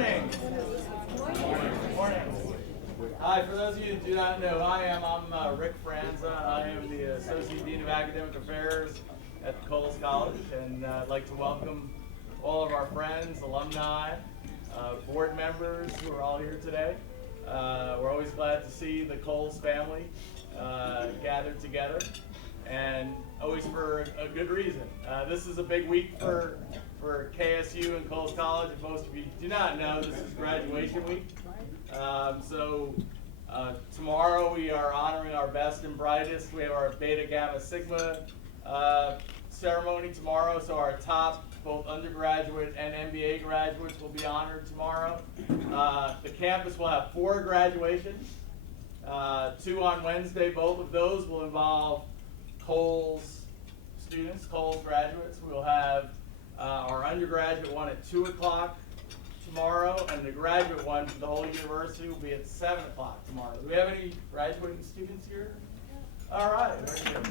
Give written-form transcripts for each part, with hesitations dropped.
morning. Morning. Hi, for those of you who do not know who I am, I'm Rick Franza. I am the Associate Dean of Academic Affairs at the Coles College, and I'd like to welcome all of our friends, alumni, board members who are all here today. We're always glad to see the Coles family gathered together, and always for a good reason. This is a big week for KSU and Coles College. If most of you do not know, this is graduation week. Tomorrow we are honoring our best and brightest. We have our Beta Gamma Sigma ceremony tomorrow, so our top both undergraduate and MBA graduates will be honored tomorrow. The campus will have 4 graduations, 2 on Wednesday. Both of those will involve Coles students, Coles graduates. We'll have our undergraduate one at 2 o'clock tomorrow, and the graduate one for the whole university will be at 7 o'clock tomorrow. Do we have any graduating students here? All right. Very good.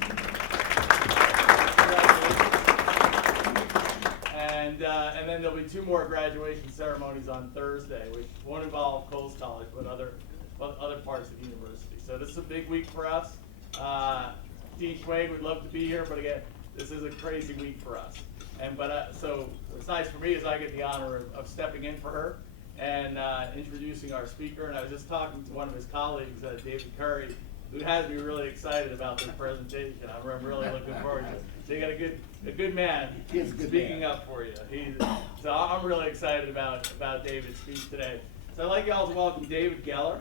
And then there'll be 2 more graduation ceremonies on Thursday, which won't involve Coles College, but other parts of the university. So this is a big week for us. Dean Schwag would love to be here, but again, this is a crazy week for us. So what's nice for me is I get the honor of stepping in for her and introducing our speaker. And I was just talking to one of his colleagues, David Curry, who has me really excited about this presentation. I'm really looking forward to it. So you got a good man speaking up for you. So I'm really excited about David's speech today. So I'd like y'all to welcome David Geller.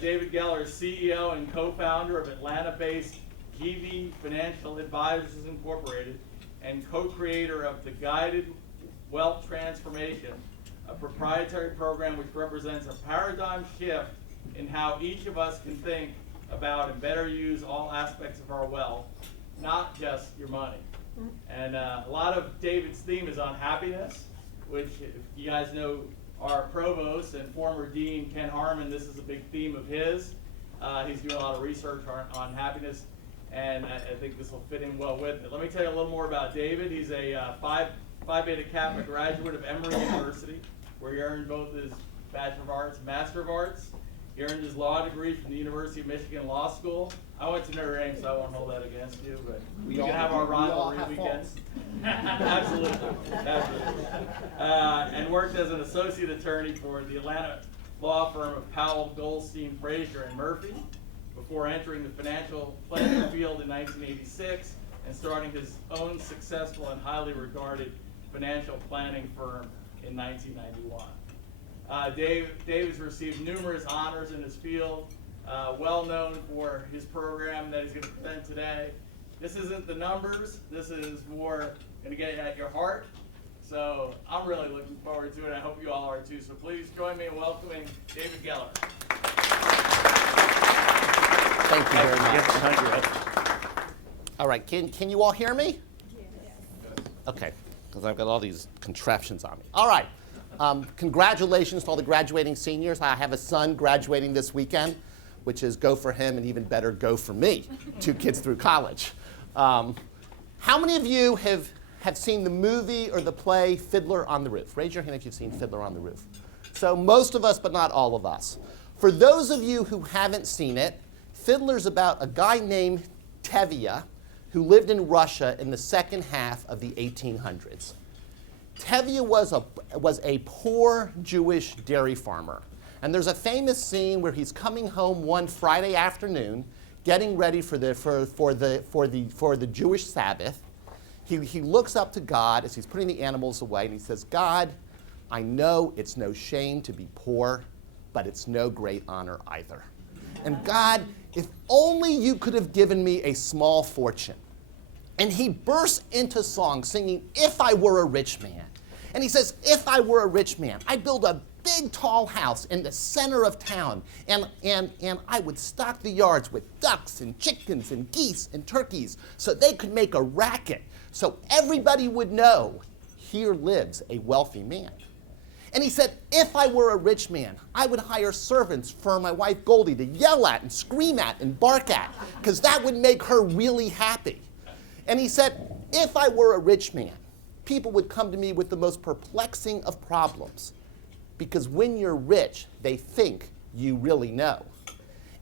David Geller is CEO and co-founder of Atlanta-based GV Financial Advisors Incorporated and co-creator of the Guided Wealth Transformation, a proprietary program which represents a paradigm shift in how each of us can think about and better use all aspects of our wealth, not just your money. And a lot of David's theme is on happiness, which, if you guys know our provost and former dean, Ken Harmon, this is a big theme of his. He's doing a lot of research on happiness, and I think this will fit in well with it. Let me tell you a little more about David. He's a Phi Beta Kappa graduate of Emory University, where he earned both his Bachelor of Arts and Master of Arts. He earned his law degree from the University of Michigan Law School. I went to Notre Dame, so I won't hold that against you, but we can have our rivalry weekends. Absolutely. And worked as an associate attorney for the Atlanta law firm of Powell, Goldstein, Frazier, and Murphy, before entering the financial planning field in 1986 and starting his own successful and highly regarded financial planning firm in 1991. Dave has received numerous honors in his field, well known for his program that he's going to present today. This isn't the numbers, this is more going to get at your heart. So I'm really looking forward to it. I hope you all are too. So please join me in welcoming David Geller. Thank you very much. All right, can you all hear me? Yes. Okay, because I've got all these contraptions on me. All right. Congratulations to all the graduating seniors. I have a son graduating this weekend, which is go for him and even better, go for me. 2 kids through college. How many of you have seen the movie or the play Fiddler on the Roof? Raise your hand if you've seen Fiddler on the Roof. So most of us, but not all of us. For those of you who haven't seen it, Fiddler's about a guy named Tevye who lived in Russia in the second half of the 1800s. Tevye was a poor Jewish dairy farmer. And there's a famous scene where he's coming home one Friday afternoon, getting ready for the Jewish Sabbath. He looks up to God as he's putting the animals away, and he says, God, I know it's no shame to be poor, but it's no great honor either. And God, if only you could have given me a small fortune. And he bursts into song singing, If I Were a Rich Man. And he says, if I were a rich man, I'd build a big tall house in the center of town, and I would stock the yards with ducks and chickens and geese and turkeys so they could make a racket, so everybody would know here lives a wealthy man. And he said, if I were a rich man, I would hire servants for my wife Goldie to yell at and scream at and bark at, because that would make her really happy. And he said, if I were a rich man, people would come to me with the most perplexing of problems. because when you're rich, they think you really know.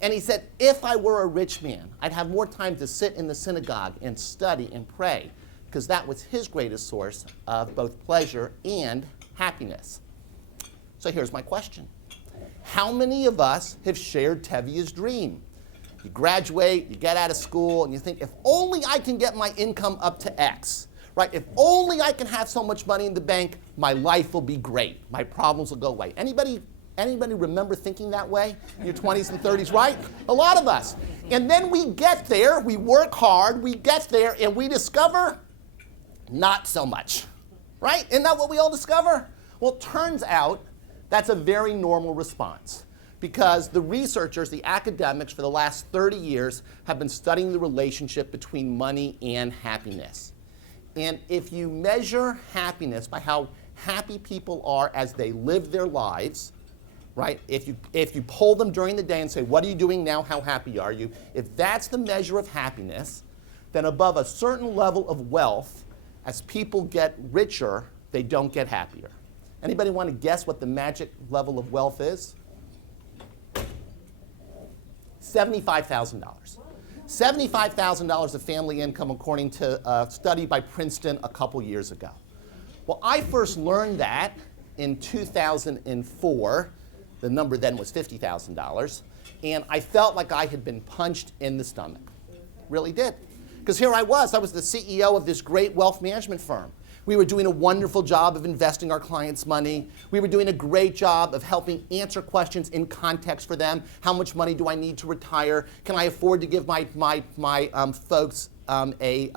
And he said, if I were a rich man, I'd have more time to sit in the synagogue and study and pray, because that was his greatest source of both pleasure and happiness. So here's my question. How many of us have shared Tevia's dream? You graduate, you get out of school, and you think, if only I can get my income up to X, right? If only I can have so much money in the bank, my life will be great. My problems will go away. Anybody remember thinking that way in your 20s and 30s, right? A lot of us. And then we get there, we work hard, we get there, and we discover not so much, right? Isn't that what we all discover? Well, it turns out that's a very normal response, because the researchers, the academics, for the last 30 years have been studying the relationship between money and happiness. And if you measure happiness by how happy people are as they live their lives, right? If you poll them during the day and say, what are you doing now, how happy are you? If that's the measure of happiness, then above a certain level of wealth, as people get richer, they don't get happier. Anybody want to guess what the magic level of wealth is? $75,000. $75,000 of family income, according to a study by Princeton a couple years ago. Well, I first learned that in 2004. The number then was $50,000. And I felt like I had been punched in the stomach. Really did. Because here I was the CEO of this great wealth management firm. We were doing a wonderful job of investing our clients' money. We were doing a great job of helping answer questions in context for them. How much money do I need to retire? Can I afford to give my folks a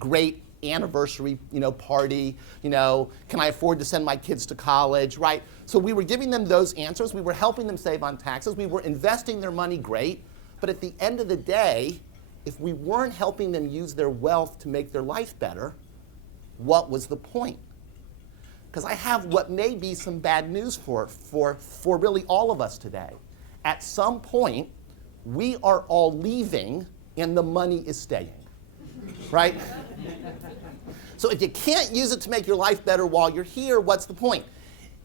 great anniversary, party? Can I afford to send my kids to college, right? So we were giving them those answers. We were helping them save on taxes. We were investing their money great. But at the end of the day, if we weren't helping them use their wealth to make their life better, what was the point? Because I have what may be some bad news for really all of us today. At some point, we are all leaving and the money is staying, right? So if you can't use it to make your life better while you're here, what's the point?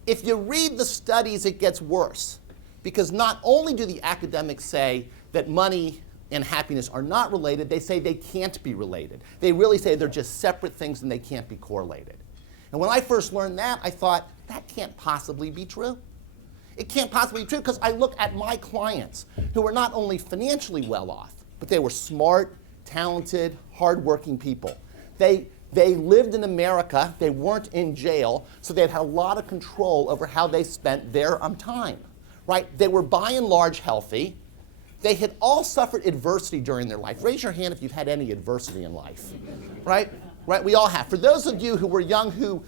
If you read the studies, it gets worse. Because not only do the academics say that money and happiness are not related, they say they can't be related. They really say they're just separate things and they can't be correlated. And when I first learned that, I thought, that can't possibly be true. It can't possibly be true because I look at my clients who were not only financially well off, but they were smart, talented, hardworking people. They lived in America, they weren't in jail, so they had a lot of control over how they spent their time, right? They were by and large healthy. They had all suffered adversity during their life. Raise your hand if you've had any adversity in life, right? Right, we all have. For those of you who were young who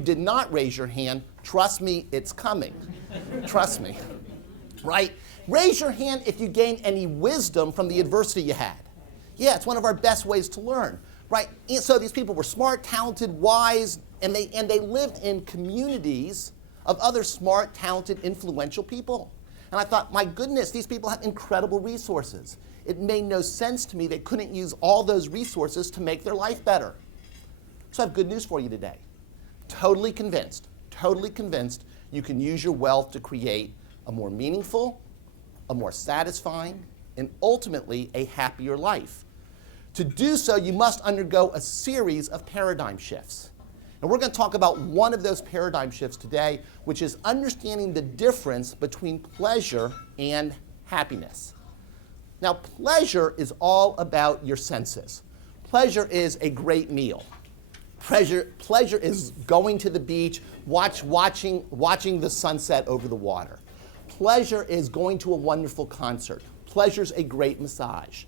did not raise your hand, trust me, it's coming. Trust me, right? Raise your hand if you gained any wisdom from the adversity you had. Yeah, it's one of our best ways to learn, right? And so these people were smart, talented, wise, and they lived in communities of other smart, talented, influential people. And I thought, my goodness, these people have incredible resources. It made no sense to me they couldn't use all those resources to make their life better. So I have good news for you today. Totally convinced you can use your wealth to create a more meaningful, a more satisfying, and ultimately a happier life. To do so, you must undergo a series of paradigm shifts. And we're going to talk about one of those paradigm shifts today, which is understanding the difference between pleasure and happiness. Now, pleasure is all about your senses. Pleasure is a great meal. Pleasure is going to the beach, watching the sunset over the water. Pleasure is going to a wonderful concert. Pleasure's a great massage.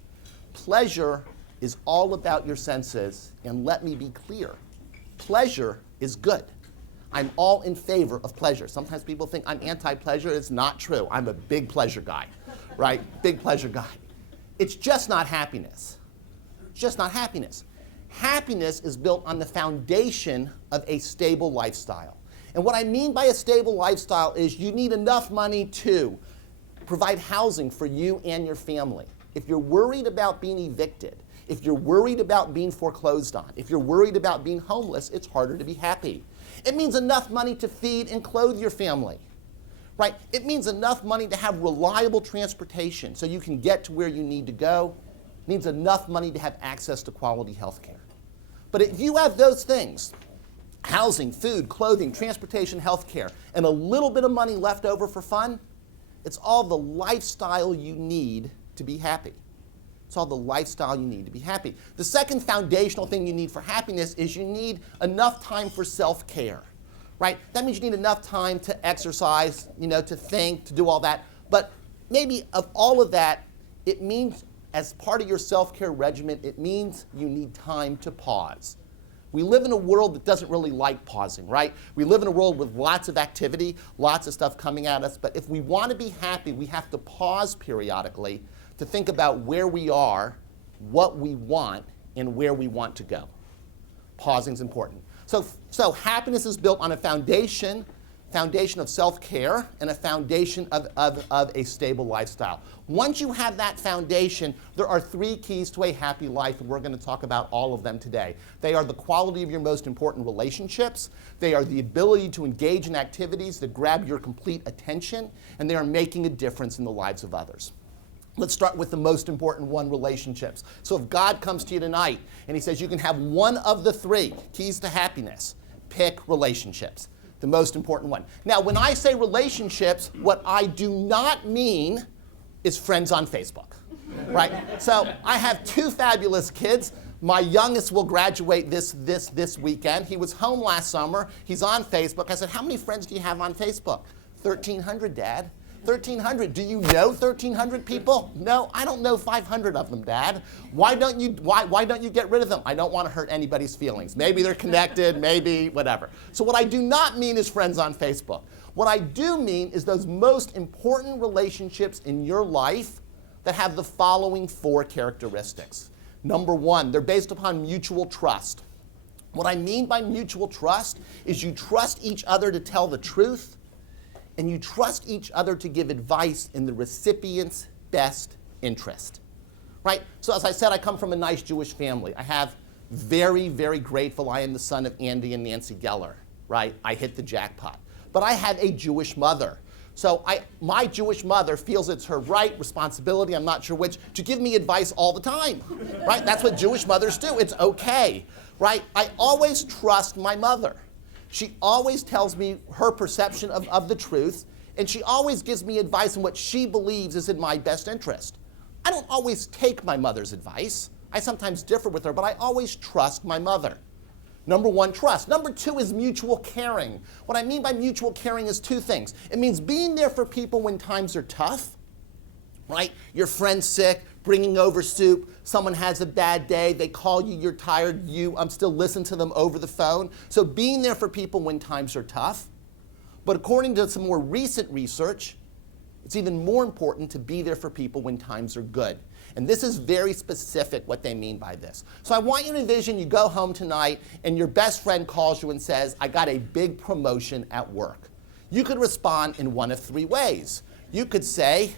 Pleasure is all about your senses, and let me be clear. Pleasure is good. I'm all in favor of pleasure. Sometimes people think I'm anti-pleasure. It's not true. I'm a big pleasure guy, right? Big pleasure guy. It's just not happiness. It's just not happiness. Happiness is built on the foundation of a stable lifestyle. And what I mean by a stable lifestyle is you need enough money to provide housing for you and your family, If you're worried about being evicted, if you're worried about being foreclosed on, if you're worried about being homeless, it's harder to be happy. It means enough money to feed and clothe your family, right? It means enough money to have reliable transportation so you can get to where you need to go. It means enough money to have access to quality health care. But if you have those things, housing, food, clothing, transportation, health care, and a little bit of money left over for fun, it's all the lifestyle you need to be happy. It's all the lifestyle you need to be happy. The second foundational thing you need for happiness is you need enough time for self-care, right? That means you need enough time to exercise, to think, to do all that. But maybe of all of that, it means as part of your self-care regimen, it means you need time to pause. We live in a world that doesn't really like pausing, right? We live in a world with lots of activity, lots of stuff coming at us. But if we want to be happy, we have to pause periodically to think about where we are, what we want, and where we want to go. Pausing is important. So happiness is built on a foundation of self-care and a foundation of a stable lifestyle. Once you have that foundation, there are 3 keys to a happy life, and we're going to talk about all of them today. They are the quality of your most important relationships, they are the ability to engage in activities that grab your complete attention, and they are making a difference in the lives of others. Let's start with the most important one, relationships. So if God comes to you tonight and he says you can have one of the 3 keys to happiness, pick relationships. The most important one. Now, when I say relationships, what I do not mean is friends on Facebook, right? So I have 2 fabulous kids. My youngest will graduate this weekend. He was home last summer. He's on Facebook. I said, how many friends do you have on Facebook? 1,300, Dad. 1,300. Do you know 1,300 people? No, I don't know 500 of them, Dad. Why don't you get rid of them? I don't want to hurt anybody's feelings. Maybe they're connected, maybe whatever. So what I do not mean is friends on Facebook. What I do mean is those most important relationships in your life that have the following 4 characteristics. Number 1, they're based upon mutual trust. What I mean by mutual trust is you trust each other to tell the truth, and you trust each other to give advice in the recipient's best interest, right? So as I said, I come from a nice Jewish family. I have very, very grateful. I am the son of Andy and Nancy Geller, right? I hit the jackpot. But I have a Jewish mother. So my Jewish mother feels it's her right, responsibility, I'm not sure which, to give me advice all the time, right? That's what Jewish mothers do. It's okay, right? I always trust my mother. She always tells me her perception of the truth, and she always gives me advice on what she believes is in my best interest. I don't always take my mother's advice. I sometimes differ with her, but I always trust my mother. Number 1, trust. Number 2 is mutual caring. What I mean by mutual caring is 2 things. It means being there for people when times are tough, right? Your friend's sick, bringing over soup, someone has a bad day, they call you, you're tired, still listen to them over the phone. So being there for people when times are tough. But according to some more recent research, it's even more important to be there for people when times are good. And this is very specific what they mean by this. So I want you to envision you go home tonight and your best friend calls you and says, I got a big promotion at work. You could respond in one of 3 ways. You could say,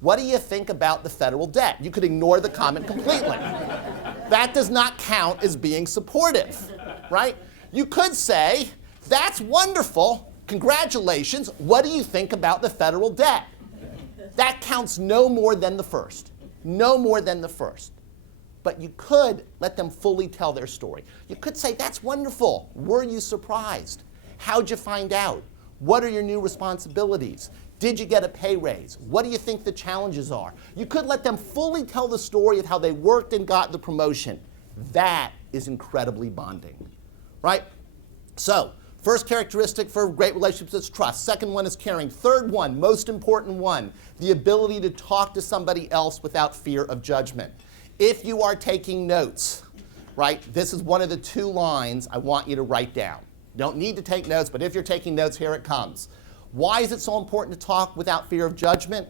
what do you think about the federal debt? You could ignore the comment completely. That does not count as being supportive, right? You could say, that's wonderful, congratulations, what do you think about the federal debt? That counts no more than the first. No more than the first. But you could let them fully tell their story. You could say, that's wonderful, were you surprised? How'd you find out? What are your new responsibilities? Did you get a pay raise? What do you think the challenges are? You could let them fully tell the story of how they worked and got the promotion. That is incredibly bonding, right? So, first characteristic for great relationships is trust. Second one is caring. Third one, most important one, the ability to talk to somebody else without fear of judgment. If you are taking notes, right, this is one of the 2 lines I want you to write down. You don't need to take notes, but if you're taking notes, here it comes. Why is it so important to talk without fear of judgment?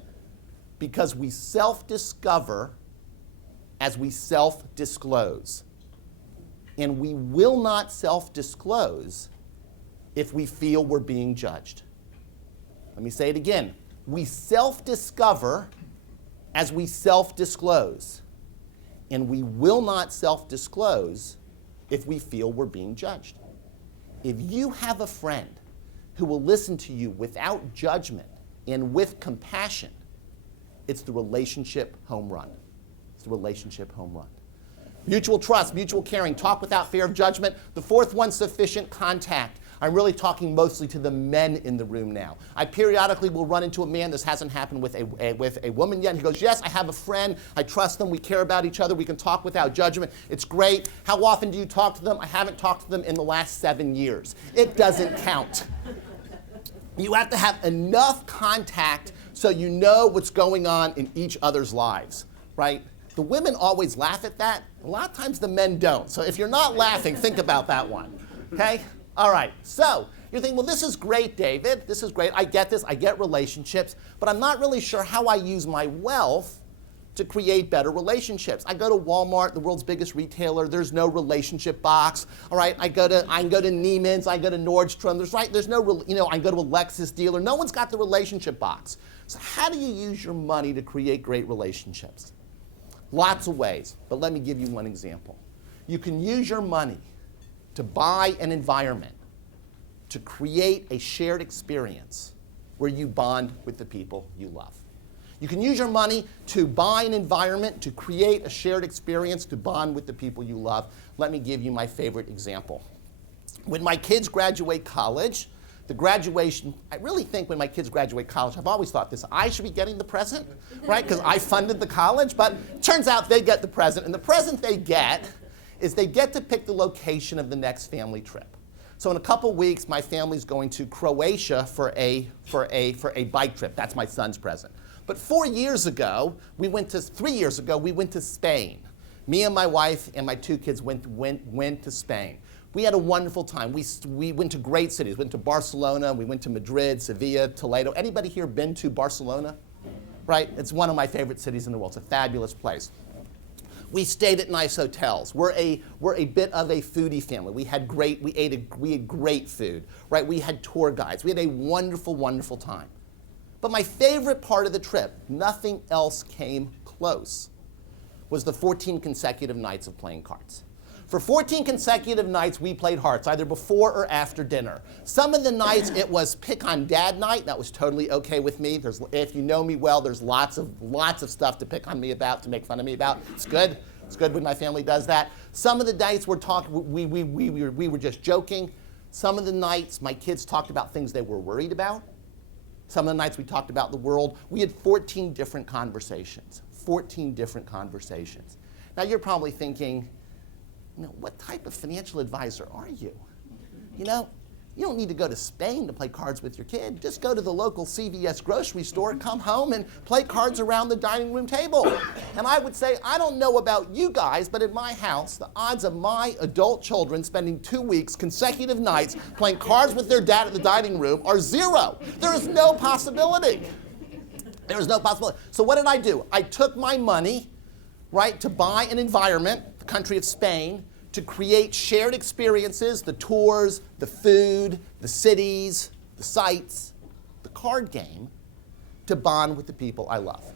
Because we self-discover as we self-disclose. And we will not self-disclose if we feel we're being judged. Let me say it again. We self-discover as we self-disclose. And we will not self-disclose if we feel we're being judged. If you have a friend who will listen to you without judgment and with compassion, it's the relationship home run. It's the relationship home run. Mutual trust, mutual caring, talk without fear of judgment. The fourth one, sufficient contact. I'm really talking mostly to the men in the room now. I periodically will run into a man. This hasn't happened with a woman yet. He goes, yes, I have a friend. I trust them. We care about each other. We can talk without judgment. It's great. How often do you talk to them? I haven't talked to them in the last 7 years. It doesn't count. You have to have enough contact so you know what's going on in each other's lives, right? The women always laugh at that. A lot of times the men don't. So if you're not laughing, think about that one, okay? All right, so you're thinking, well, this is great, David. This is great. I get this. I get relationships. But I'm not really sure how I use my wealth to create better relationships. I go to Walmart, the world's biggest retailer. There's no relationship box. All right, I go to Neiman's. I go to Nordstrom. There's no, I go to a Lexus dealer. No one's got the relationship box. So how do you use your money to create great relationships? Lots of ways, but let me give you one example. You can use your money to buy an environment, to create a shared experience where you bond with the people you love. You can use your money to buy an environment, to create a shared experience, to bond with the people you love. Let me give you my favorite example. When my kids graduate college, the graduation, I really think when my kids graduate college, I've always thought this, I should be getting the present, right? Because I funded the college, but it turns out they get the present, and the present they get is they get to pick the location of the next family trip. So in a couple weeks, my family's going to Croatia for a bike trip. That's my son's present. But 3 years ago, we went to Spain. Me and my wife and my 2 kids went to Spain. We had a wonderful time. We went to great cities. We went to Barcelona, we went to Madrid, Sevilla, Toledo. Anybody here been to Barcelona? Right? It's one of my favorite cities in the world. It's a fabulous place. We stayed at nice hotels. We're a bit of a foodie family. We had great food, right? We had tour guides. We had a wonderful, wonderful time. But my favorite part of the trip, nothing else came close, was the 14 consecutive nights of playing cards. For 14 consecutive nights, we played hearts, either before or after dinner. Some of the nights, it was pick on dad night. That was totally okay with me. If you know me well, there's lots of stuff to pick on me about, to make fun of me about. It's good. It's good when my family does that. Some of the nights we were just joking. Some of the nights, my kids talked about things they were worried about. Some of the nights we talked about the world. We had 14 different conversations. 14 different conversations. Now you're probably thinking, what type of financial advisor are you? You don't need to go to Spain to play cards with your kid. Just go to the local CVS grocery store, come home, and play cards around the dining room table. And I would say, I don't know about you guys, but in my house, the odds of my adult children spending 2 weeks, consecutive nights, playing cards with their dad at the dining room are 0. There is no possibility. There is no possibility. So what did I do? I took my money, right, to buy an environment, the country of Spain, to create shared experiences, the tours, the food, the cities, the sights, the card game, to bond with the people I love.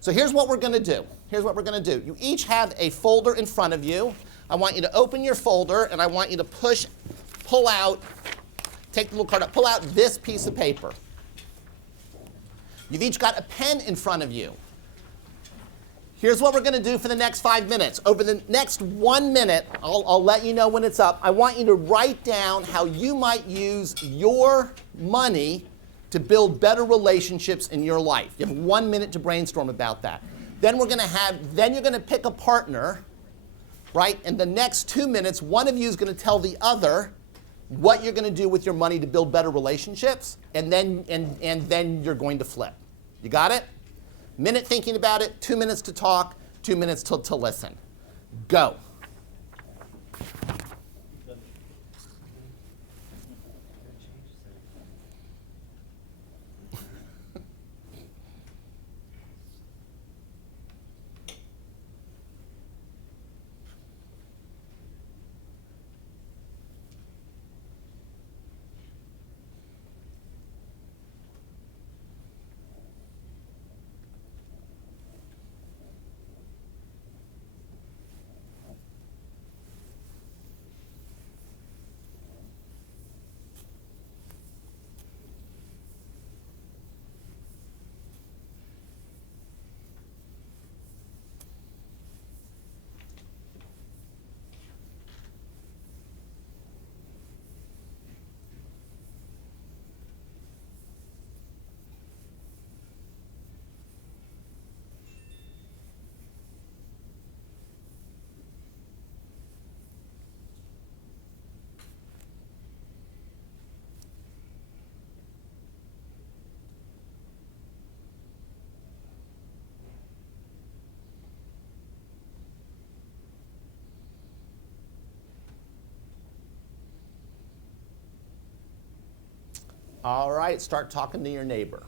So here's what we're going to do. Here's what we're going to do. You each have a folder in front of you. I want you to open your folder, and I want you to pull out, take the little card out, pull out this piece of paper. You've each got a pen in front of you. Here's what we're going to do for the next 5 minutes. Over the next 1 minute, I'll let you know when it's up. I want you to write down how you might use your money to build better relationships in your life. You have 1 minute to brainstorm about that. Then you're going to pick a partner, right? In the next 2 minutes, one of you is going to tell the other what you're going to do with your money to build better relationships, and then you're going to flip. You got it? Minute thinking about it, 2 minutes to talk, 2 minutes to listen. Go. All right, start talking to your neighbor.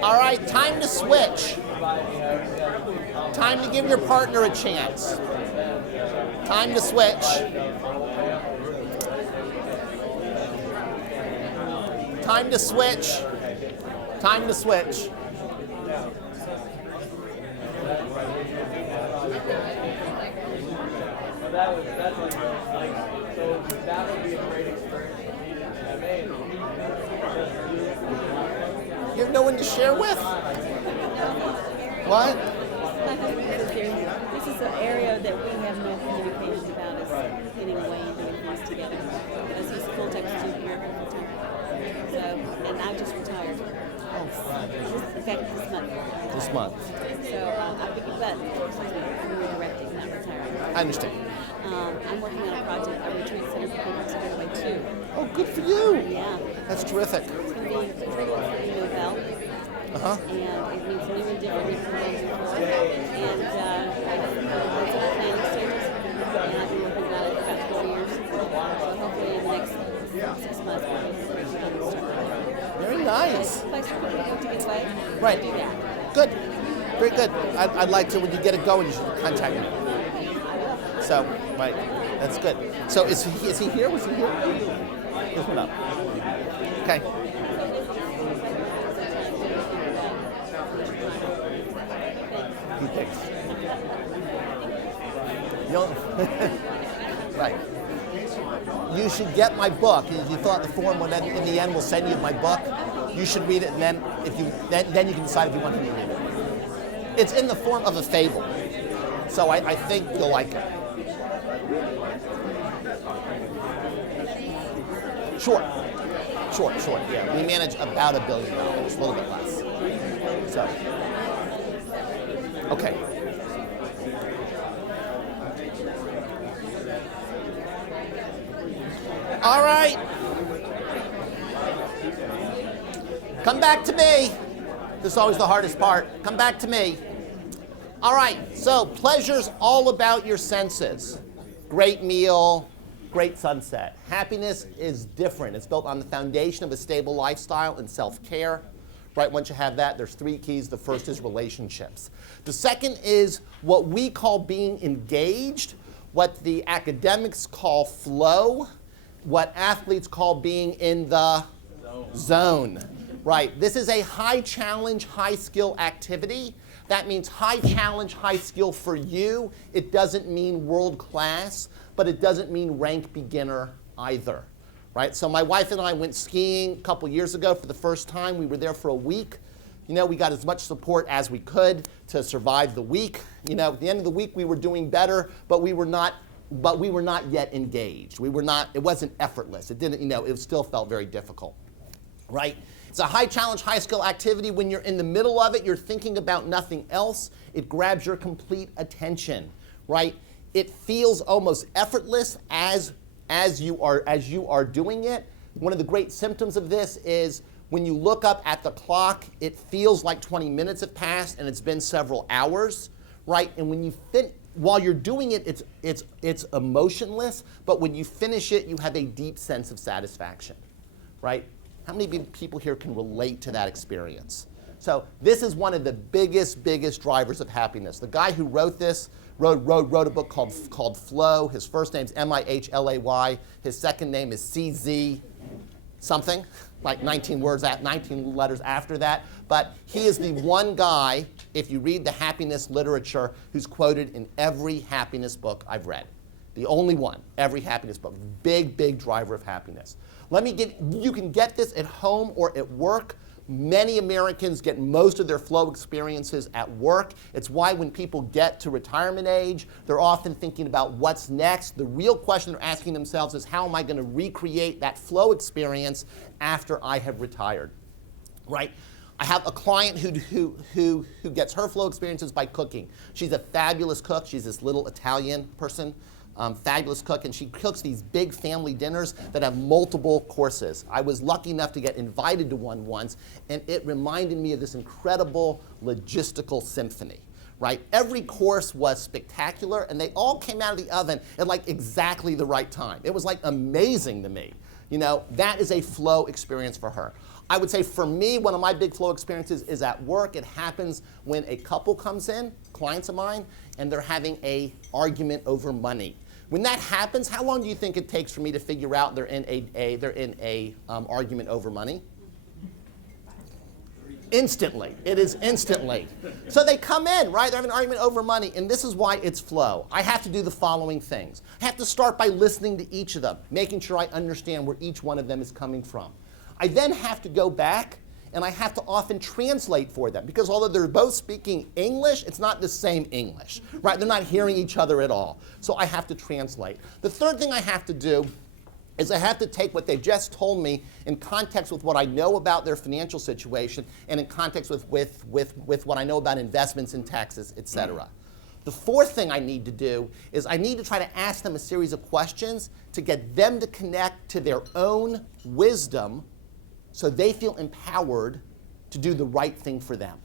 All right, time to switch. Time to give your partner a chance. Time to switch. Time to switch. Time to switch. That would be a great experience. You have no one to share with? What? This is an area that we have no communication about, is getting away and doing things together. Because he's a full-time student here, full-time. So, and I just retired. In fact, this month. This month. So I'm redirecting, not retiring. I understand. I'm working on a project, a retreat center for people to get away too. Oh, good for you. Yeah. That's terrific. It's going to be Nobel. Uh-huh. And it means new and different from before. And it's in the planning stages. And I've been working on it for about 4 years. So hopefully in the next 6 months we'll be working on it. Very nice. Place for people to get away. Right. Do that. Good. Very good. I'd like to, when you get it going, you should contact me. So, right. That's good. So is he here? Was he here? Here's one up. Okay. He thinks. Right. You should get my book. If you fill out the form, when in the end we'll send you my book. You should read it, and then then you can decide if you want to read it. It's in the form of a fable, so I think you'll like it. Short. Yeah, we manage about $1 billion, a little bit less. So, okay. All right. Come back to me. This is always the hardest part. Come back to me. All right, so pleasure's all about your senses. Great meal, great sunset. Happiness is different. It's built on the foundation of a stable lifestyle and self-care. Right, once you have that, there's 3 keys. The first is relationships. The second is what we call being engaged, what the academics call flow, what athletes call being in the zone. Right, this is a high challenge, high skill activity. That means high challenge, high skill for you. It doesn't mean world class, but it doesn't mean rank beginner either. Right, so my wife and I went skiing a couple years ago for the first time. We were there for a week. You know, we got as much support as we could to survive the week. You know, at the end of the week we were doing better, but we were not but we were not yet engaged. It wasn't effortless. It didn't, it still felt very difficult, right? It's a high challenge, high skill activity. When you're in the middle of it, you're thinking about nothing else. It grabs your complete attention, right? It feels almost effortless as you are doing it. One of the great symptoms of this is when you look up at the clock, it feels like 20 minutes have passed and it's been several hours, right? And when you while you're doing it, it's emotionless, but when you finish it, you have a deep sense of satisfaction, right? How many people here can relate to that experience? So this is one of the biggest drivers of happiness. The guy who wrote this wrote a book called Flow. His first name's Mihlay. His second name is CZ something, like 19 letters after that. But he is the one guy, if you read the happiness literature, who's quoted in every happiness book I've read. The only one, every happiness book. Big driver of happiness. You can get this at home or at work. Many Americans get most of their flow experiences at work. It's why when people get to retirement age, they're often thinking about what's next. The real question they're asking themselves is, how am I going to recreate that flow experience after I have retired, right? I have a client who gets her flow experiences by cooking. She's a fabulous cook. She's this little Italian person. Fabulous cook, and she cooks these big family dinners that have multiple courses. I was lucky enough to get invited to one once, and it reminded me of this incredible logistical symphony, right? Every course was spectacular, and they all came out of the oven at like exactly the right time. It was like amazing to me. That is a flow experience for her. I would say for me, one of my big flow experiences is at work. It happens when a couple comes in, clients of mine, and they're having an argument over money. When that happens, how long do you think it takes for me to figure out they're in a argument over money? Instantly. It is instantly. So they come in, right? They're having an argument over money, and this is why it's flow. I have to do the following things. I have to start by listening to each of them, making sure I understand where each one of them is coming from. I then have to go back, and I have to often translate for them, because although they're both speaking English, it's not the same English, right? They're not hearing each other at all. So I have to translate. The third thing I have to do is I have to take what they've just told me in context with what I know about their financial situation and in context with what I know about investments and taxes, et cetera. The fourth thing I need to do is I need to try to ask them a series of questions to get them to connect to their own wisdom so they feel empowered to do the right thing for them,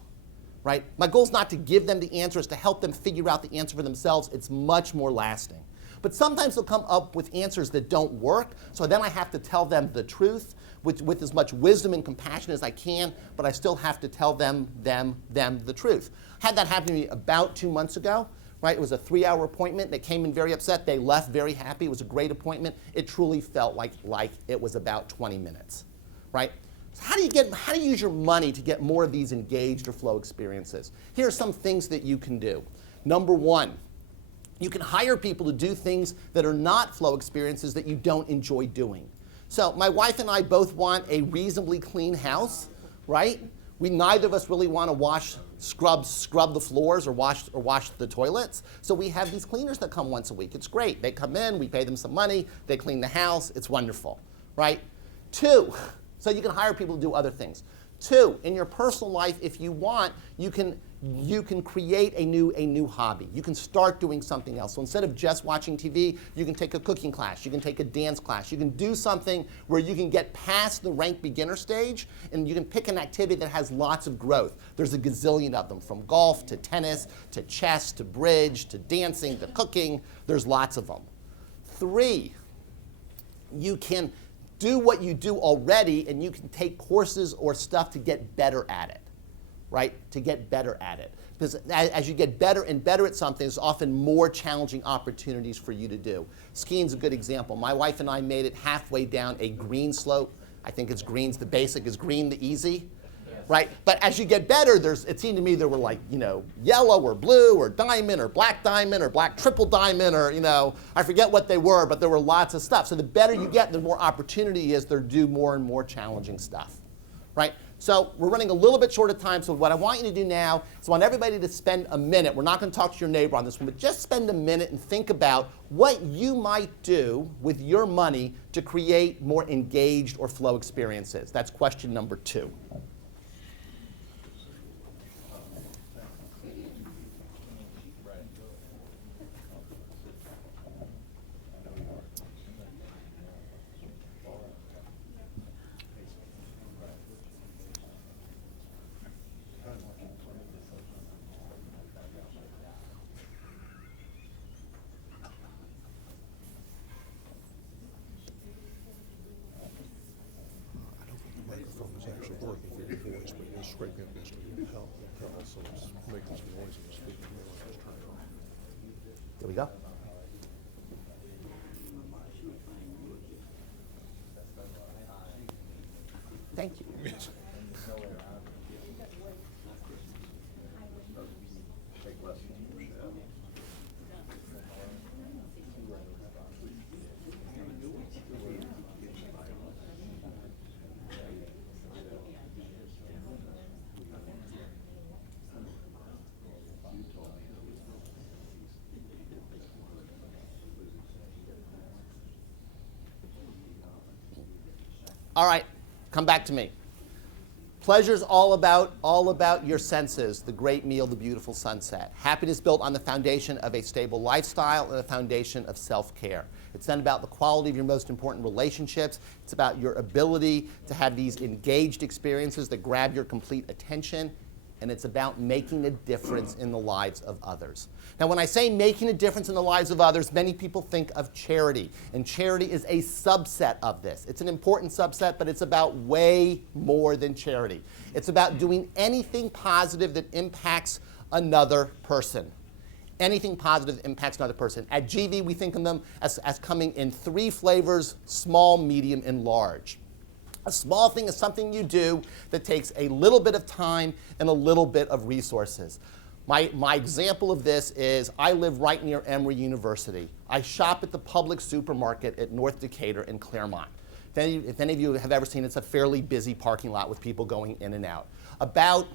right? My goal is not to give them the answer, it's to help them figure out the answer for themselves. It's much more lasting. But sometimes they'll come up with answers that don't work, so then I have to tell them the truth with as much wisdom and compassion as I can, but I still have to tell them the truth. I had that happen to me about 2 months ago, right? It was a 3-hour appointment. They came in very upset. They left very happy. It was a great appointment. It truly felt like it was about 20 minutes, right? So how do you use your money to get more of these engaged or flow experiences? Here are some things that you can do. Number one, you can hire people to do things that are not flow experiences that you don't enjoy doing. So my wife and I both want a reasonably clean house, right? Neither of us really want to scrub the floors or wash the toilets. So we have these cleaners that come once a week. It's great. They come in, we pay them some money, they clean the house. It's wonderful, right? 2, so you can hire people to do other things. 2, in your personal life, if you want, you can create a new hobby. You can start doing something else. So instead of just watching TV, you can take a cooking class, you can take a dance class, you can do something where you can get past the rank beginner stage, and you can pick an activity that has lots of growth. There's a gazillion of them, from golf to tennis to chess to bridge to dancing to cooking. There's lots of them. 3, you can do what you do already, and you can take courses or stuff to get better at it, right? To get better at it. Because as you get better and better at something, there's often more challenging opportunities for you to do. Skiing's a good example. My wife and I made it halfway down a green slope. I think it's green's the basic, is green the easy, right? But as you get better, it seemed to me there were like, yellow or blue or diamond or black triple diamond or, I forget what they were, but there were lots of stuff. So the better you get, the more opportunity is there to do more and more challenging stuff, right? So we're running a little bit short of time, so what I want you to do now is I want everybody to spend a minute. We're not going to talk to your neighbor on this one, but just spend a minute and think about what you might do with your money to create more engaged or flow experiences. That's question number 2. Microphone is actually working for your voice, but it's scraping up against your help, so it's making some noise in the speaker. Just turn it on. There we go. Thank you. All right, come back to me. Pleasure's all about your senses, the great meal, the beautiful sunset. Happiness built on the foundation of a stable lifestyle and a foundation of self-care. It's then about the quality of your most important relationships. It's about your ability to have these engaged experiences that grab your complete attention. And it's about making a difference in the lives of others. Now, when I say making a difference in the lives of others, many people think of charity. And charity is a subset of this. It's an important subset, but it's about way more than charity. It's about doing anything positive that impacts another person. Anything positive that impacts another person. At GV, we think of them as coming in 3 flavors: small, medium, and large. A small thing is something you do that takes a little bit of time and a little bit of resources. My example of this is I live right near Emory University. I shop at the public supermarket at North Decatur in Claremont. If any of you have ever seen it, it's a fairly busy parking lot with people going in and out. About,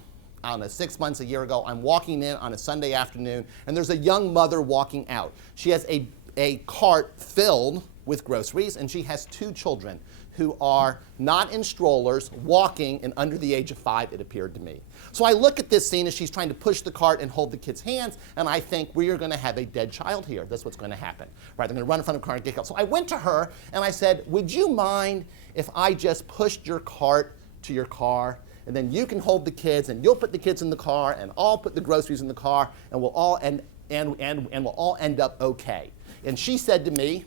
I don't know, 6 months, a year ago, I'm walking in on a Sunday afternoon, and there's a young mother walking out. She has a cart filled with groceries, and she has 2 children who are not in strollers, walking, and under the age of 5, it appeared to me. So I look at this scene as she's trying to push the cart and hold the kid's hands, and I think, we are going to have a dead child here. That's what's going to happen. Right? They're going to run in front of the car and get killed. So I went to her, and I said, would you mind if I just pushed your cart to your car, and then you can hold the kids, and you'll put the kids in the car, and I'll put the groceries in the car, and we'll all end up okay. And she said to me,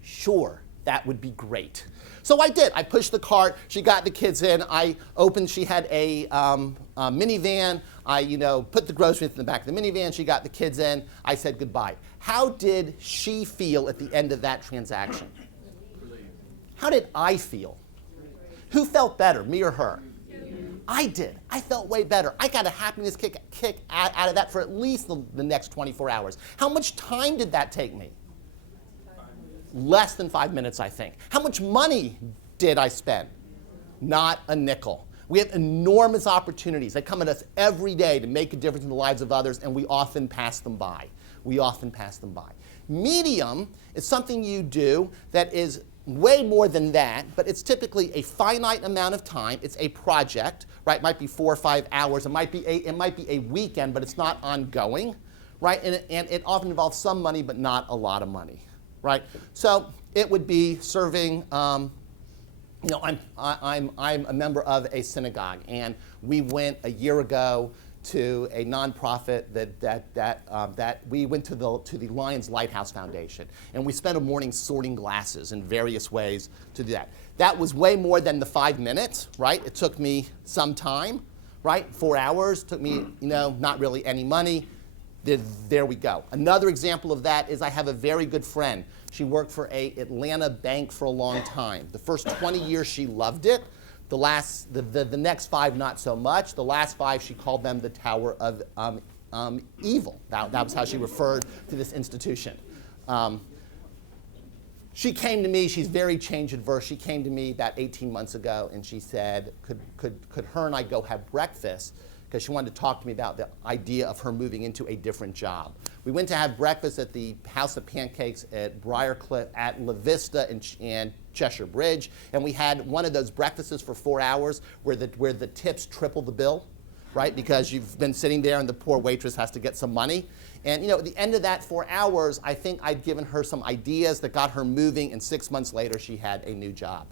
sure, that would be great. So I did. I pushed the cart. She got the kids in. I opened. She had a minivan. I, put the groceries in the back of the minivan. She got the kids in. I said goodbye. How did she feel at the end of that transaction? How did I feel? Who felt better, me or her? I did. I felt way better. I got a happiness kick out of that for at least the next 24 hours. How much time did that take me? Less than 5 minutes, I think. How much money did I spend? Not a nickel. We have enormous opportunities that come at us every day to make a difference in the lives of others, and we often pass them by. Medium is something you do that is way more than that, but it's typically a finite amount of time. It's a project, right? It might be 4 or 5 hours. It might be a weekend, but it's not ongoing, right? And it often involves some money, but not a lot of money. Right, so it would be serving. I'm a member of a synagogue, and we went a year ago to a nonprofit that we went to the Lions Lighthouse Foundation, and we spent a morning sorting glasses in various ways to do that. That was way more than the 5 minutes, right? It took me some time, right? 4 hours took me, not really any money. There we go. Another example of that is I have a very good friend. She worked for an Atlanta bank for a long time. The first 20 years she loved it. The next 5 not so much. The last 5 she called them the Tower of Evil. That was how she referred to this institution. she came to me, she's very change adverse. She came to me about 18 months ago and she said, could her and I go have breakfast? Because she wanted to talk to me about the idea of her moving into a different job. We went to have breakfast at the House of Pancakes at Briarcliff at La Vista and Cheshire Bridge, and we had one of those breakfasts for 4 hours where the tips triple the bill, right? Because you've been sitting there and the poor waitress has to get some money. And at the end of that 4 hours, I think I'd given her some ideas that got her moving, and 6 months later she had a new job.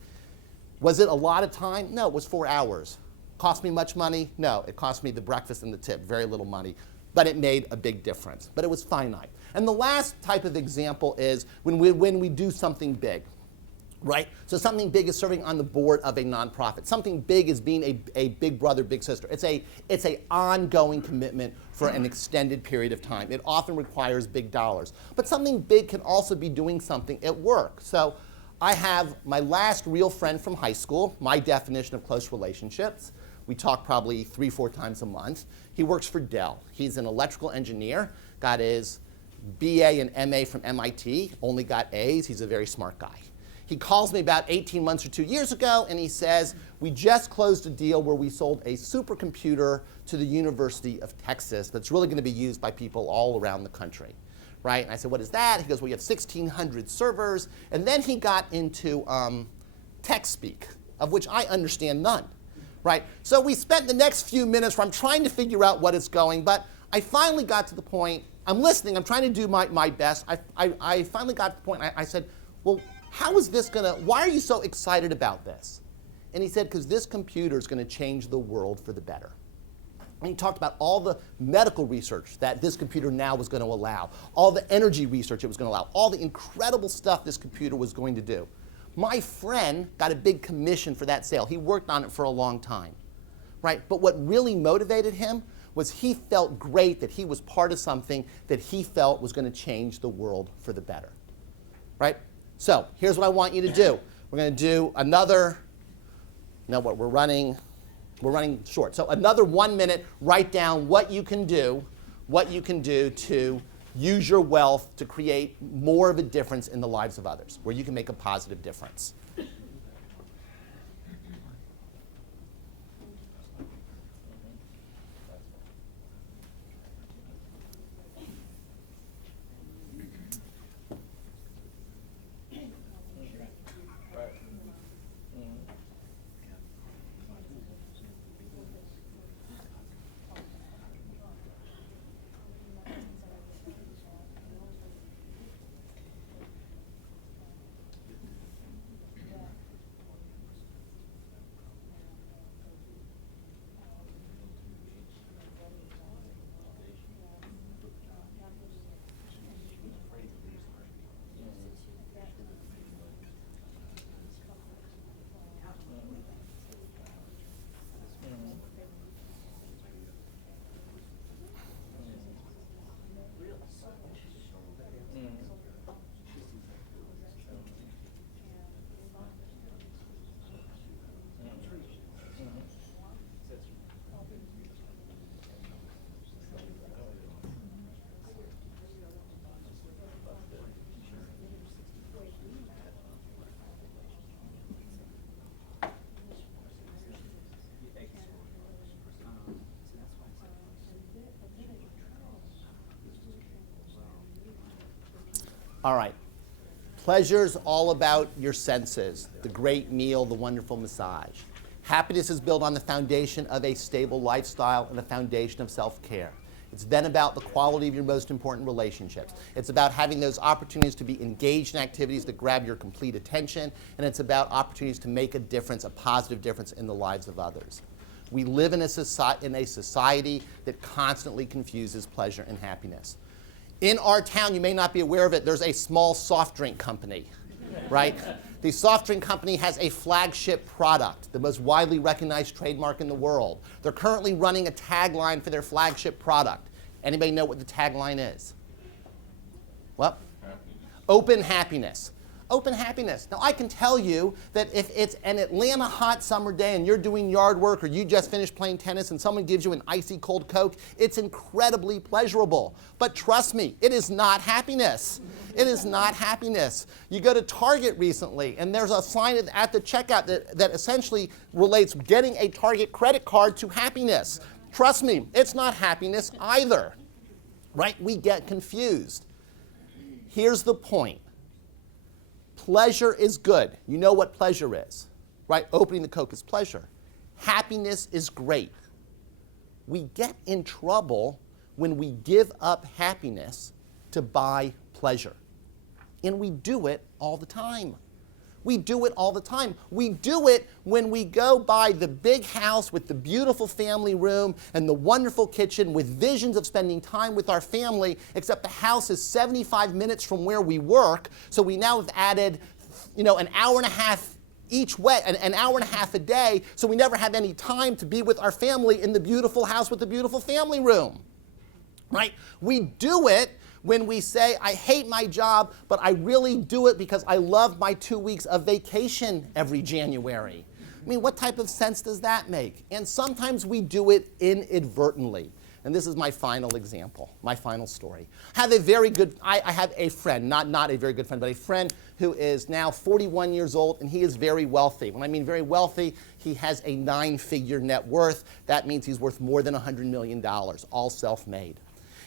Was it a lot of time? No, it was 4 hours. Cost me much money? No, it cost me the breakfast and the tip, very little money. But it made a big difference. But it was finite. And the last type of example is when we do something big, right? So something big is serving on the board of a nonprofit. Something big is being a big brother, big sister. It's a ongoing commitment for an extended period of time. It often requires big dollars. But something big can also be doing something at work. So I have my last real friend from high school, my definition of close relationships. We talk probably 3-4 times a month. He works for Dell. He's an electrical engineer, got his BA and MA from MIT, only got A's. He's a very smart guy. He calls me about 18 months or 2 years ago, and he says, we just closed a deal where we sold a supercomputer to the University of Texas that's really going to be used by people all around the country, right? And I said, what is that? He goes, well, we have 1,600 servers. And then he got into tech speak, of which I understand none. Right? So we spent the next few minutes where I'm trying to figure out what it's going, but I finally got to the point, I'm listening, I'm trying to do my best. I finally got to the point, I said, well, how is this why are you so excited about this? And he said, because this computer is going to change the world for the better. And he talked about all the medical research that this computer now was going to allow, all the energy research it was going to allow, all the incredible stuff this computer was going to do. My friend got a big commission for that sale. He worked on it for a long time, right? But what really motivated him was he felt great that he was part of something that he felt was going to change the world for the better, right? So here's what I want you to do. We're going to do another, we're running short. So another 1 minute, write down what you can do to use your wealth to create more of a difference in the lives of others, where you can make a positive difference. All right. Pleasure's all about your senses, the great meal, the wonderful massage. Happiness is built on the foundation of a stable lifestyle and a foundation of self-care. It's then about the quality of your most important relationships. It's about having those opportunities to be engaged in activities that grab your complete attention, and it's about opportunities to make a difference, a positive difference in the lives of others. We live in a society that constantly confuses pleasure and happiness. In our town, you may not be aware of it, there's a small soft drink company, right? The soft drink company has a flagship product, the most widely recognized trademark in the world. They're currently running a tagline for their flagship product. Anybody know what the tagline is? Well, open happiness. Open happiness. Now, I can tell you that if it's an Atlanta hot summer day and you're doing yard work or you just finished playing tennis and someone gives you an icy cold Coke, it's incredibly pleasurable. But trust me, it is not happiness. It is not happiness. You go to Target recently, and there's a sign at the checkout that essentially relates getting a Target credit card to happiness. Trust me, it's not happiness either, right? We get confused. Here's the point. Pleasure is good. You know what pleasure is, right? Opening the Coke is pleasure. Happiness is great. We get in trouble when we give up happiness to buy pleasure. And we do it all the time. We do it all the time. We do it when we go buy the big house with the beautiful family room and the wonderful kitchen with visions of spending time with our family, except the house is 75 minutes from where we work, so we now have added, an hour and a half each way, an hour and a half a day, so we never have any time to be with our family in the beautiful house with the beautiful family room, right? We do it when we say, I hate my job, but I really do it because I love my 2 weeks of vacation every January. I mean, what type of sense does that make? And sometimes we do it inadvertently. And this is my final example, my final story. I have a friend, not a very good friend, but a friend who is now 41 years old, and he is very wealthy. When I mean very wealthy, he has a 9-figure net worth. That means he's worth more than $100 million, all self-made.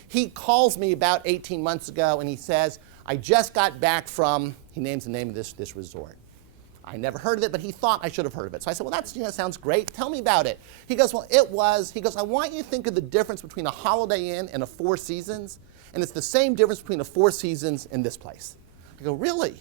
He calls me about 18 months ago, and he says, I just got back from, he names the name of this resort. I never heard of it, but he thought I should have heard of it. So I said, well, that sounds great. Tell me about it. He goes, I want you to think of the difference between a Holiday Inn and a Four Seasons, and it's the same difference between a Four Seasons and this place. I go, really?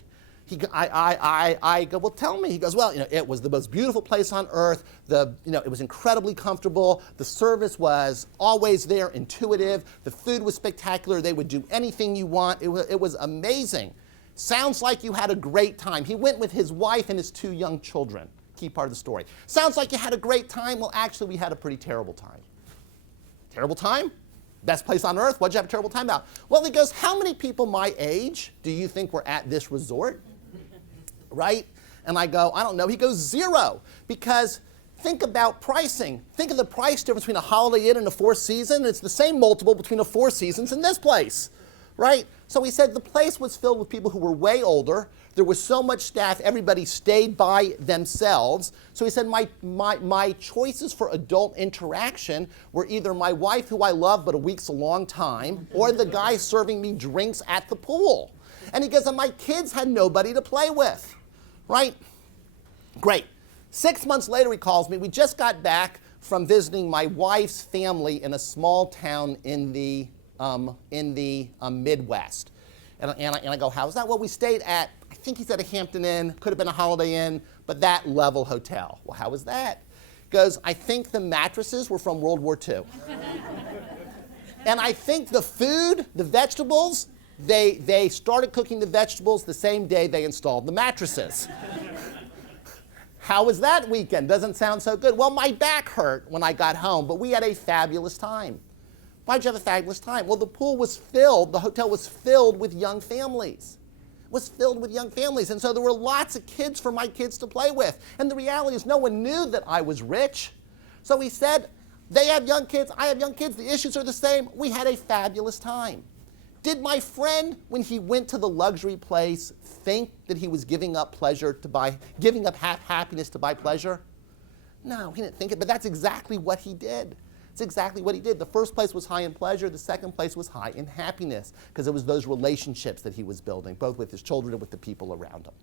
I go, well, tell me. He goes, well, it was the most beautiful place on earth. It was incredibly comfortable. The service was always there, intuitive. The food was spectacular. They would do anything you want. It was amazing. Sounds like you had a great time. He went with his wife and his 2 young children. Key part of the story. Sounds like you had a great time. Well, actually, we had a pretty terrible time. Terrible time? Best place on earth? What'd you have a terrible time about? Well, he goes, how many people my age do you think were at this resort? Right? And I go, I don't know. He goes, 0. Because think about pricing. Think of the price difference between a Holiday Inn and a Four Seasons. It's the same multiple between a Four Seasons and this place. Right? So he said the place was filled with people who were way older. There was so much staff, everybody stayed by themselves. So he said my choices for adult interaction were either my wife, who I love, but a week's a long time, or the guy serving me drinks at the pool. And he goes, and my kids had nobody to play with. Right? Great. 6 months later, he calls me. We just got back from visiting my wife's family in a small town in the Midwest. And I go, how was that? Well, we stayed at, I think he said a Hampton Inn, could have been a Holiday Inn, but that level hotel. Well, how was that? He goes, I think the mattresses were from World War II. And I think the food, the vegetables, they started cooking the vegetables the same day they installed the mattresses. How was that weekend? Doesn't sound so good. Well, my back hurt when I got home, but we had a fabulous time. Why'd you have a fabulous time? Well, the pool was filled, the hotel was filled with young families. It was filled with young families, and so there were lots of kids for my kids to play with. And the reality is no one knew that I was rich. So he said, they have young kids, I have young kids, the issues are the same. We had a fabulous time. Did my friend, when he went to the luxury place, think that he was giving up happiness to buy pleasure? No, he didn't think it, but that's exactly what he did. It's exactly what he did. The first place was high in pleasure. The second place was high in happiness, because it was those relationships that he was building, both with his children and with the people around him.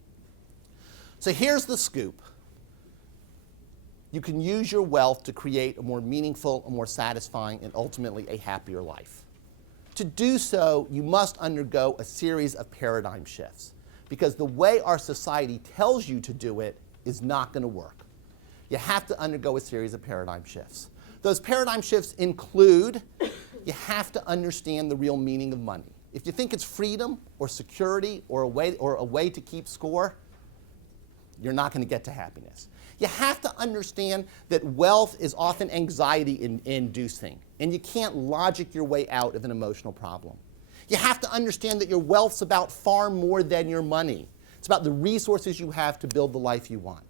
So here's the scoop. You can use your wealth to create a more meaningful, a more satisfying, and ultimately a happier life. To do so, you must undergo a series of paradigm shifts, because the way our society tells you to do it is not going to work. You have to undergo a series of paradigm shifts. Those paradigm shifts include, you have to understand the real meaning of money. If you think it's freedom or security or a way to keep score, you're not going to get to happiness. You have to understand that wealth is often anxiety-inducing, and you can't logic your way out of an emotional problem. You have to understand that your wealth's about far more than your money. It's about the resources you have to build the life you want.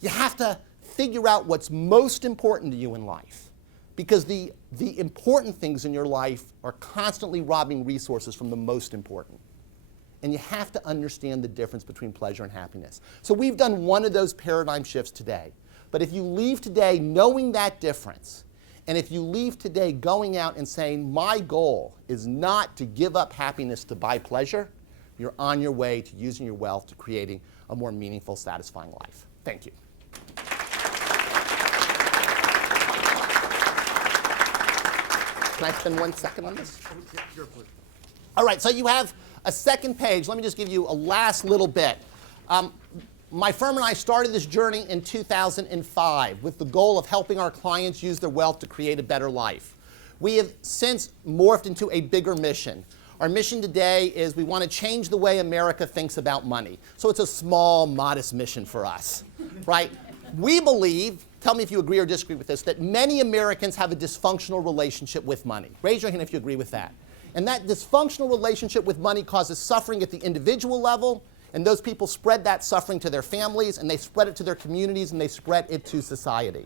You have to figure out what's most important to you in life, because the important things in your life are constantly robbing resources from the most important. and you have to understand the difference between pleasure and happiness. So we've done one of those paradigm shifts today. But if you leave today knowing that difference, and if you leave today going out and saying, my goal is not to give up happiness to buy pleasure, you're on your way to using your wealth to creating a more meaningful, satisfying life. Thank you. Can I spend 1 second on this? All right, so you have a second page. Let me just give you a last little bit. My firm and I started this journey in 2005 with the goal of helping our clients use their wealth to create a better life. We have since morphed into a bigger mission. Our mission today is we want to change the way America thinks about money. So it's a small, modest mission for us, right? We believe, tell me if you agree or disagree with this, that many Americans have a dysfunctional relationship with money. Raise your hand if you agree with that. And that dysfunctional relationship with money causes suffering at the individual level, and those people spread that suffering to their families, and they spread it to their communities, and they spread it to society,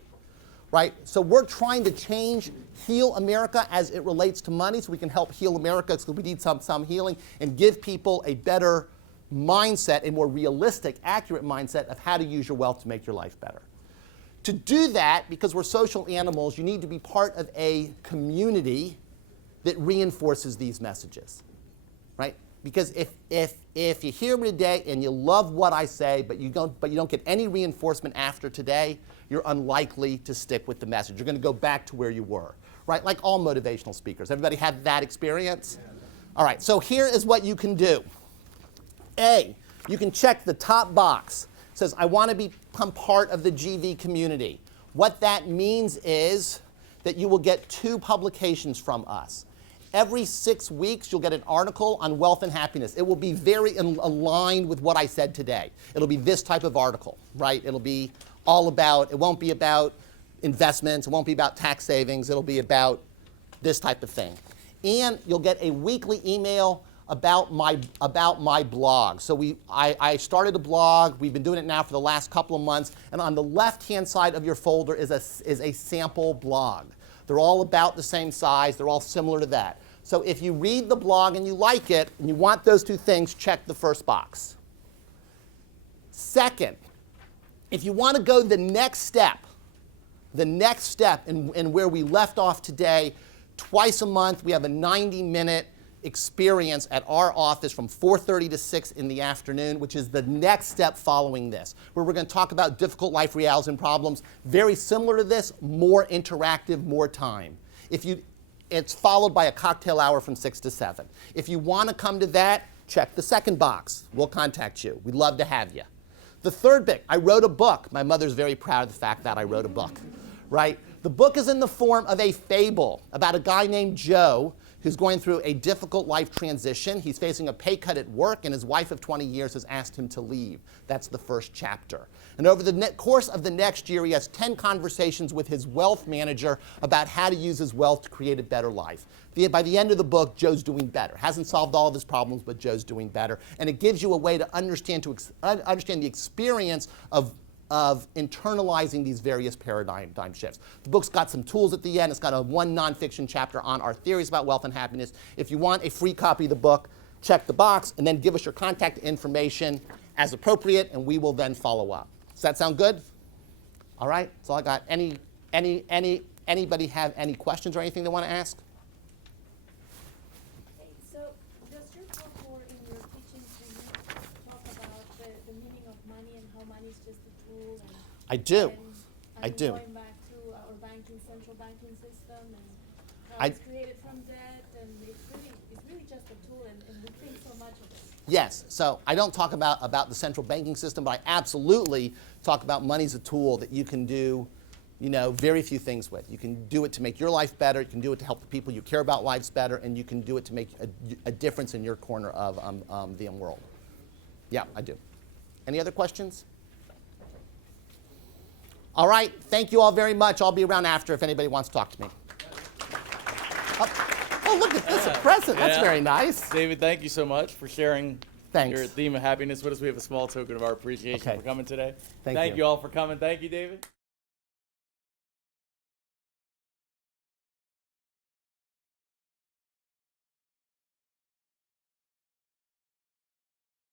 right? So we're trying to change, heal America as it relates to money, so we can help heal America, because we need some healing, and give people a better mindset, a more realistic, accurate mindset of how to use your wealth to make your life better. To do that, because we're social animals, you need to be part of a community that reinforces these messages, right? Because if you hear me today and you love what I say, but you don't get any reinforcement after today, you're unlikely to stick with the message. You're going to go back to where you were, right? Like all motivational speakers. Everybody have that experience? All right, so here is what you can do. A, you can check the top box. It says, I want to become part of the GV community. What that means is that you will get 2 publications from us. Every 6 weeks, you'll get an article on wealth and happiness. It will be very aligned with what I said today. It'll be this type of article, right? It'll be all about, it won't be about investments, it won't be about tax savings, it'll be about this type of thing. And you'll get a weekly email about my blog. So I started a blog. We've been doing it now for the last couple of months. And on the left-hand side of your folder is a sample blog. They're all about the same size. They're all similar to that. So if you read the blog and you like it, and you want those 2 things, check the first box. Second, if you want to go the next step in where we left off today, twice a month we have a 90-minute experience at our office from 4:30 to 6 in the afternoon, which is the next step following this, where we're going to talk about difficult life realities and problems. Very similar to this, more interactive, more time. It's followed by a cocktail hour from 6 to 7. If you want to come to that, check the second box. We'll contact you. We'd love to have you. The third bit, I wrote a book. My mother's very proud of the fact that I wrote a book, right? The book is in the form of a fable about a guy named Joe who's going through a difficult life transition. He's facing a pay cut at work, and his wife of 20 years has asked him to leave. That's the first chapter. And over the course of the next year, he has 10 conversations with his wealth manager about how to use his wealth to create a better life. By the end of the book, Joe's doing better. Hasn't solved all of his problems, but Joe's doing better. And it gives you a way to understand the experience of internalizing these various paradigm shifts. The book's got some tools at the end. It's got one nonfiction chapter on our theories about wealth and happiness. If you want a free copy of the book, check the box and then give us your contact information as appropriate, and we will then follow up. Does that sound good? All right, that's all I got. Anybody have any questions or anything they want to ask? So, does your talk or in your teachings, do you talk about the meaning of money and how money is just a tool? And, I do. And I do. Going back to our central banking system and how it's created from debt, and it's really just a tool, and we think so much of it. Yes, so I don't talk about the central banking system, but I absolutely talk about money as a tool that you can do, very few things with. You can do it to make your life better, you can do it to help the people you care about lives better, and you can do it to make a difference in your corner of the world. Yeah, I do. Any other questions? All right, thank you all very much. I'll be around after if anybody wants to talk to me. Oh, look at this, a present. That's very nice. David, thank you so much for sharing Thanks. your theme of happiness with us. We have a small token of our appreciation for coming today. Thank Thank you. you all for coming. Thank you, David.